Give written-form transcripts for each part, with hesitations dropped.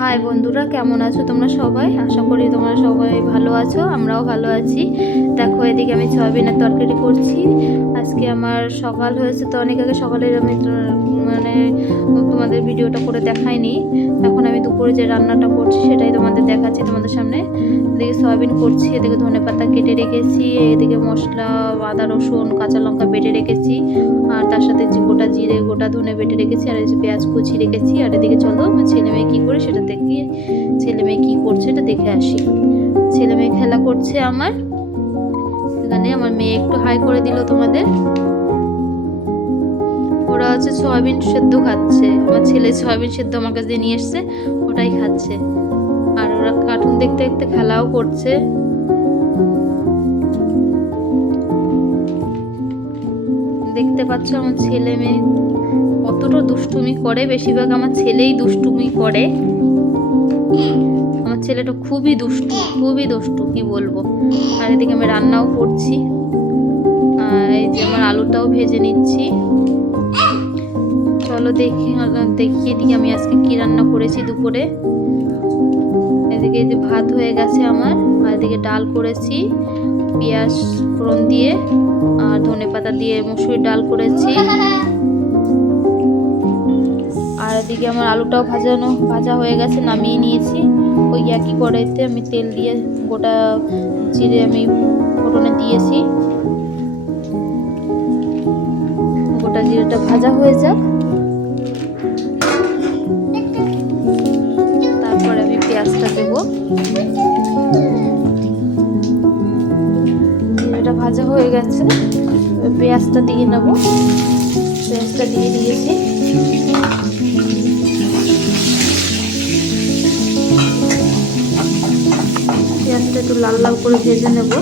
High বন্ধুরা, কেমন আছো তোমরা সবাই? আশা করি তোমরা সবাই ভালো আছো, আমরাও ভালো আছি। দেখো, এদিকে আমি সয়াবিনের তরকারি করছি। আজকে আমার সকাল হয়েছে, তো অনেক আগে সকালের আমি মানে তোমাদের ভিডিওটা করে দেখাইনি। এখন আমি দুপুরে যে রান্নাটা করছি সেটাই তোমাদের দেখাচ্ছি তোমাদের সামনে। এদিকে সয়াবিন করছি, এদিকে ধনেপাতা কেটে রেখেছি, এদিকে মশলা আদা রসুন কাঁচা লঙ্কা বেটে রেখেছি, আর তার সাথে গোটা জিরে গোটা ধনে বেটে রেখেছি, আর এই যে পেঁয়াজ কুচি রেখেছি। আর এদিকে চলো আমার ছেলে মেয়ে কী করে সেটা দেখি, ছেলে মেয়ে কী করছে এটা দেখে আসি। ছেলে মেয়ে খেলা করছে আমার এখানে। আমার মেয়ে একটু হাই করে দিল তোমাদের। ওরা হচ্ছে সয়াবিন সেদ্ধ খাচ্ছে। আমার ছেলে সয়াবিন সেদ্ধ আমার কাছে নিয়ে এসছে, ওটাই খাচ্ছে। আর ওরা কার্টুন দেখতে দেখতে খেলাও করছে। দেখতে পাচ্ছ আমার ছেলে মেয়ে কতটা দুষ্টুমি করে। বেশিরভাগ আমার ছেলেই দুষ্টুমি করে। আমার ছেলেটা খুবই দুষ্টু কি বলবো। আর এদিকে আমি রান্নাও করছি। এই যে আমার আলুটাও ভেজে নিচ্ছি। চলো দেখিয়ে দিই আমি আজকে কি রান্না করেছি দুপুরে। এদিকে এই যে ভাত হয়ে গেছে আমার, আর এদিকে ডাল করেছি পেঁয়াজ ফোড়ন দিয়ে, আর ধনেপাতা দিয়ে মসুরির ডাল করেছি। আর এদিকে আমার আলুটাও ভাজা হয়ে গেছে, নামিয়ে নিয়েছি। ওই একই কড়াইতে আমি তেল দিয়ে গোটা জিরে আমি ফোড়নে দিয়েছি। গোটা জিরেটা ভাজা হয়ে যাক, তারপরে আমি পেঁয়াজটা দেবো। এটা ভাজা হয়ে গেছে, পেঁয়াজটা দিয়ে নেব। পেঁয়াজটা দিয়ে দিয়েছি। পেঁয়াজটা একটু লাল লাল করে ভেজে নেব।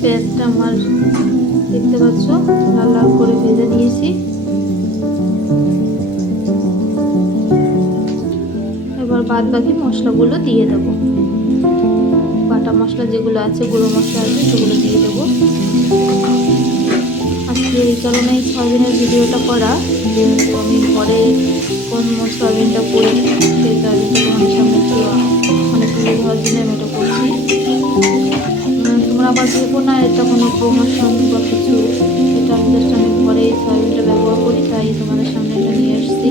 পেঁয়াজটা আমার দেখতে পাচ্ছ লাল লাল করে ভেজে নিয়েছি। এবার বাদ বাকি মশলাগুলো দিয়ে দেবো। বাটা মশলা যেগুলো আছে, গুঁড়ো মশলা আছে, সেগুলো দিয়ে দেবো। আজকে এই কারণে সয়াবিনের ভিডিওটা করা, যেহেতু আমি ঘরে কোন সয়াবিনটা করি সেই সয়াবিনটা তোমাদের সামনে মানে তুলে ধরার জন্য আমি এটা করছি। তোমরা আবার ভেবো না এটা কোনো প্রমোশন বা কিছু। এটা আমি ঘরে এই সয়াবিনটা ব্যবহার করি, তাই তোমাদের সামনে এটা নিয়ে এসেছি।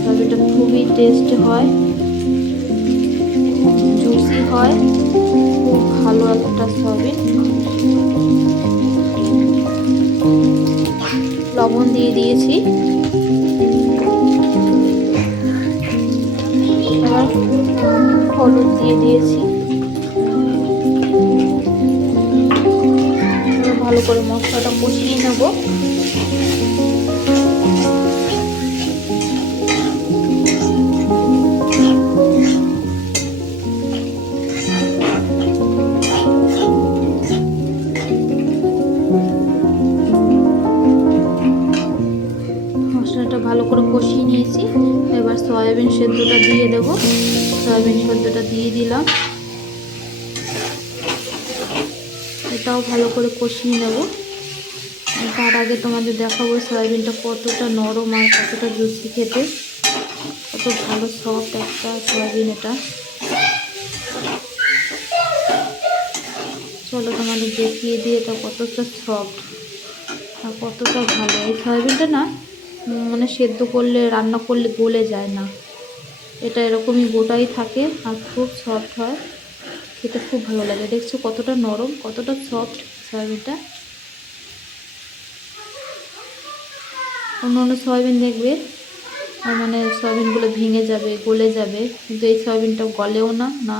সয়াবিনটা খুবই টেস্ট হয়, জুসি হয়, খুব ভালো একটা সয়াবিন। লবণ দিয়ে দিয়েছি। এবার হলুদ দিয়ে দিয়েছি। ভালো করে মশলাটা কষিয়ে নেব। মশলাটা ভালো করে কষিয়ে নিয়েছি। এবার সয়াবিন সেদ্ধটা দিয়ে দেবো। সয়াবিন সেদ্ধটা দিয়ে দিলাম। এটাও ভালো করে কষিয়ে নেব। তার আগে তোমাদের দেখাবো সয়াবিনটা কতটা নরম আর কতটা জুসি খেতে, কত ভালো সফট একটা সয়াবিন এটা। চলো তোমাদের দেখিয়ে দিয়ে এটা কতটা সফট আর কতটা ভালো। এই সয়াবিনটা না মানে সেদ্ধ করলে রান্না করলে গলে যায় না, এটা এরকমই গোটাই থাকে আর খুব সফট হয়, খেতে খুব ভালো লাগে। দেখছো কতটা নরম কতটা সফট সয়াবিনটা। অন্য অন্য সয়াবিন দেখবে মানে সয়াবিনগুলো ভেঙে যাবে গলে যাবে, কিন্তু এই সয়াবিনটা গলেও না, না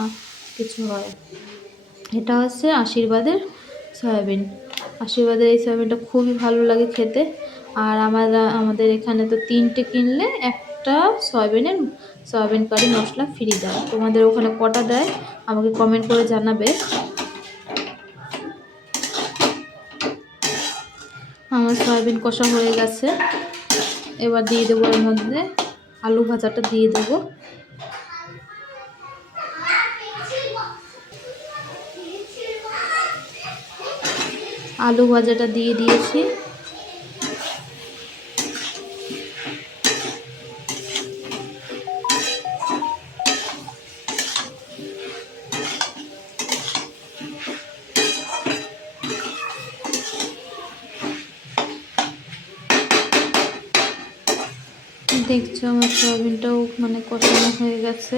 কিছু হয়। এটা হচ্ছে আশীর্বাদের সয়াবিন। আশীর্বাদের এই সয়াবিনটা খুবই ভালো লাগে খেতে। আর আমাদের এখানে তো 3টে কিনলে একটা সয়াবিন কারি মশলা ফ্রি দেয়। তোমাদের ওখানে কটা দেয় আমাকে কমেন্ট করে জানাবে। আমার সয়াবিন কষা হয়ে গেছে। এবার দিয়ে দেবো এর মধ্যে আলু ভাজাটা দিয়ে দেবো। আলু ভাজাটা দিয়ে দিয়েছি। দেখছো আমার সয়াবিনটাও মানে কষানো হয়ে গেছে।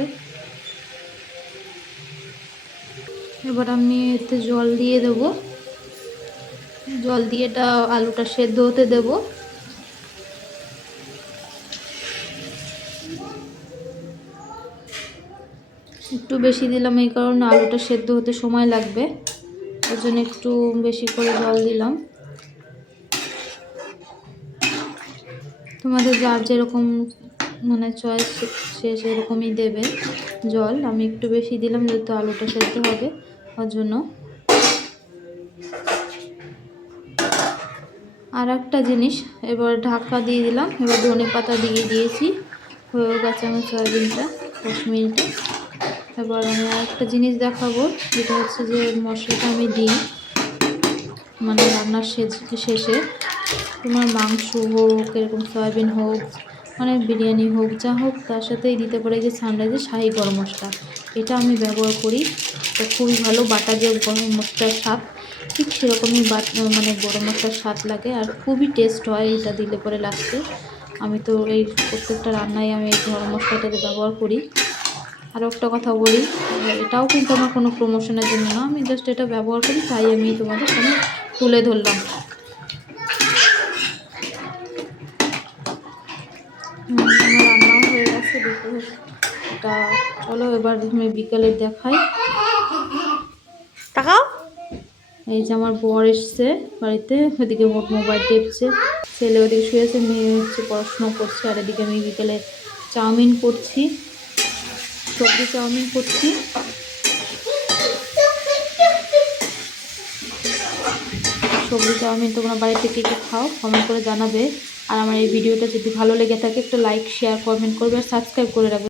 এবার আমি এতে জল দিয়ে দেবো। জল দিয়ে এটা আলুটা সেদ্ধ হতে দেব। একটু বেশি দিলাম এই কারণে আলুটা সেদ্ধ হতে সময় লাগবে, ওই জন্য একটু বেশি করে জল দিলাম। তোমাদের যার যেরকম মানে চয়েস সে সেরকমই দেবে জল। আমি একটু বেশি দিলাম যেহেতু আলুটা সেদ্ধ হবে ওর জন্য। আর একটা জিনিস, এবার ঢাকা দিয়ে দিলাম। এবার ধনে পাতা দিয়ে দিয়েছি। হয়ে গেছে আমার সয়াবিনটা 10 মিনিটে। এবার আমি আর একটা জিনিস দেখাবো, যেটা হচ্ছে যে মশলাটা আমি দিই মানে রান্নার শেষে। তোমার মাংস হোক, এরকম সয়াবিন হোক, মানে বিরিয়ানি হোক, যা হোক তার সাথেই দিতে পারে যে সানরাইজের শাহি গরম মশলা। এটা আমি ব্যবহার করি, তো খুবই ভালো। বাটা যে গরম মশলার স্বাদ ঠিক সেরকমই মানে গরম মশলার স্বাদ লাগে, আর খুবই টেস্ট হয় এটা দিলে পরে লাস্টে। আমি তো এই প্রত্যেকটা রান্নায় আমি এই গরম মশলাটাকে ব্যবহার করি। আরও একটা কথা বলি, এটাও কিন্তু আমার কোনো প্রমোশনের জন্য না, আমি জাস্ট এটা ব্যবহার করি, তাই আমি তোমাদের সামনে তুলে ধরলাম। আমার রান্নাও হয়ে গেছে দুপুরে এটা। চলো এবার আমি বিকেলে দেখাই। তাকাও, এই যে আমার বর এসছে বাড়িতে, ওদিকে মোবাইল টিপছে, ছেলে ওদিকে শুয়েছে, মেয়ে হচ্ছে পড়াশোনা করছে। আর এদিকে আমি বিকেলে চাউমিন করছি, সবজি চাউমিন করছি। সবজি চাউমিন তোমরা বাড়িতে কে কে খাও কমেন্ট করে জানাবে। আর আমার এই ভিডিওটা যদি ভালো লেগে থাকে একটা লাইক, শেয়ার, কমেন্ট করবে আর সাবস্ক্রাইব করে রাখবে।